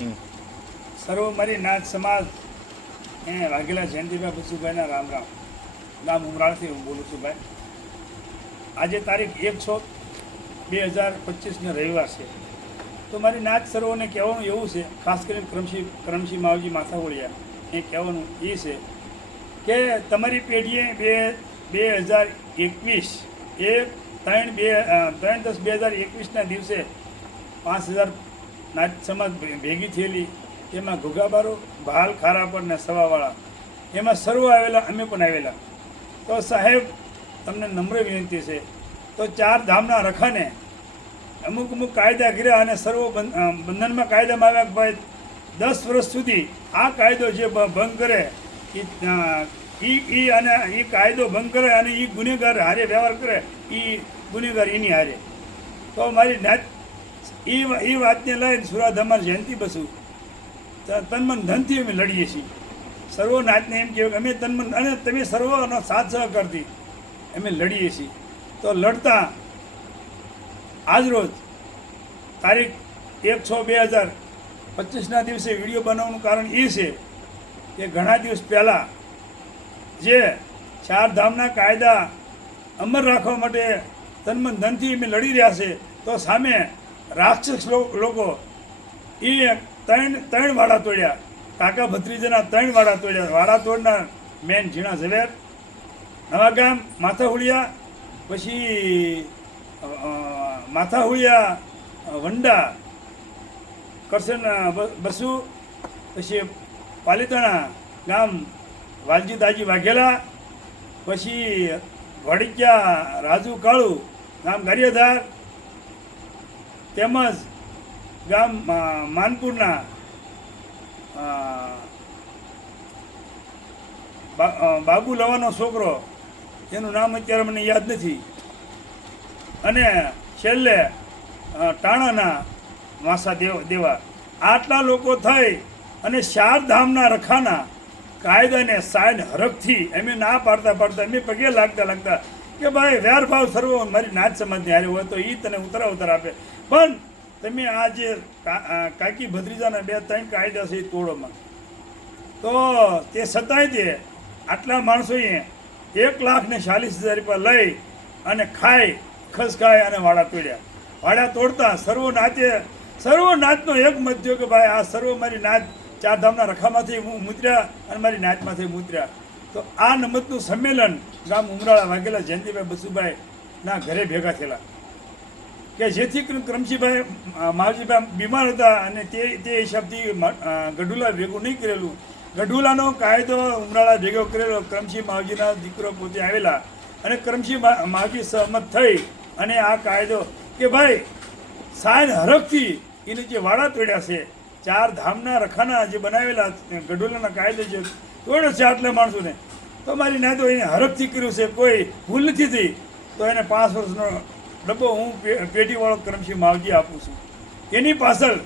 સર્વ મારી નાથ સમાજ વાઘેલા જયંતિભાઈ બસુભાઈના રામ રામ. ગામ ઉમરાળથી હું બોલું છું ભાઈ. આજે તારીખ 1/6/2025 રવિવાર છે. તો મારી નાથ સર્વોને કહેવાનું એવું છે, ખાસ કરીને કરમશી માવજી માથાવળિયા એ કહેવાનું એ છે કે તમારી પેઢીએ 2021 3/10/2021ના દિવસે 5000 નાથ સમાજ ભેગી થયેલી. એમાં ઘોઘાબારો, ભાલ, ખારાપર ને સવાવાળા એમાં સર્વ આવેલા, અમે પણ આવેલા. તો સાહેબ તમને નમ્ર વિનંતી છે, તો 4 ધામના રખાને અમુક કાયદા કર્યા અને સર્વ બંધનમાં કાયદામાં આવ્યા કે ભાઈ 10 વર્ષ સુધી આ કાયદો જે ભંગ કરે અને એ કાયદો ભંગ કરે અને એ ગુનેગાર હારે વ્યવહાર કરે, એ ગુનેગાર એની હારે. તો મારી નાત એ વાતને લઈને સુરાધામા જયંતિ બસુ તનમન ધનથી અમે લડીએ છીએ. સર્વ નાતને એમ કહેવાય કે અમે તનમન અને તમે સર્વનો સાથ સહકારથી અમે લડીએ છીએ. તો લડતા આજરોજ તારીખ 1/6/2025ના દિવસે વિડીયો બનાવવાનું કારણ એ છે કે ઘણા દિવસ પહેલાં જે 4 ધામના કાયદા અમર રાખવા માટે તનમન ધનથી અમે લડી રહ્યા છે, તો સામે રાક્ષસ લોકો એ ત્રણ વાડા તોડ્યા. કાકા ભત્રીજાના 3 વાડા તોડ્યા. વાડા તોડનાર મેન ઝીણા ઝવેર, નવાગામ, માથાહુળિયા, પછી માથાહુળિયા વંડા, કરશન બસુ, પછી પાલીતાણા ગામ વાલજી દાજી વાઘેલા, પછી વડિક્યા રાજુ કાળુ ગામ ગારિયાધાર, તેમજ ગામ માનપુરના બાબુ લવાનો છોકરો, એનું નામ અત્યારે મને યાદ નથી, અને છેલ્લે ટાણાના માસા દેવા. આટલા લોકો થઈ અને 4 ધામના રખાના કાયદાને સાઈડ હરખથી અમે ના પાડતા અમે પગે લાગતા કે ભાઈ વ્યારભાવ સર્વ મારી નાથ સમાજની હારે હોય તો એ તને ઉતર આપે, પણ તમે આ જે કાકી ભત્રીજાના 2-3 કાયદા છે એ તોડોમાં. તો તે છતાંય તે આટલા માણસોએ 1,40,000 રૂપિયા લઈ અને ખસ ખાય અને વાડા તોડ્યા. વાડા તોડતા સર્વ નાતનો એક મત થયો કે ભાઈ આ સર્વ મારી નાત 4 ધામના રખામાંથી મૂતર્યા અને મારી નાતમાંથી મૂતર્યા. તો આ નમતનું સંમેલન ગામ ઉમરાળા વાઘેલા જયંતિભાઈ બસુભાઈના ઘરે ભેગા થયેલા કે જેથી કરમશીભાઈ માવજીભાઈ બીમાર હતા અને તે હિસાબથી ગઢુલા ભેગું નહીં કરેલું. ગઢુલાનો કાયદો ઉમરાળા ભેગો કરેલો. કરમશી માવજીના દીકરો પોતે આવેલા અને કરમશી માવજી સહમત થઈ અને આ કાયદો કે ભાઈ સાઈન હરખથી એને જે વાડા તોડ્યા છે, 4 ધામના રખાના જે બનાવેલા ગઢુલાના કાયદો જે તોડ્યો છે આટલા માણસોને, તો મારી નાતો એને હરખથી કર્યું છે, કોઈ ભૂલ નથી થઈ. તો એને 5 વર્ષનો ડબ્બો હું પેટીવાળો કરમશી માવજી આપું છું. એની પાછળ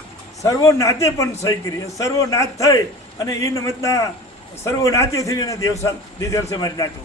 સર્વ નાતે પણ સહી કરી, સર્વ નાત થઈ અને એ નમતના સર્વ નાતે થઈને એને દેવસાન દીધેલ છે મારી નાતો.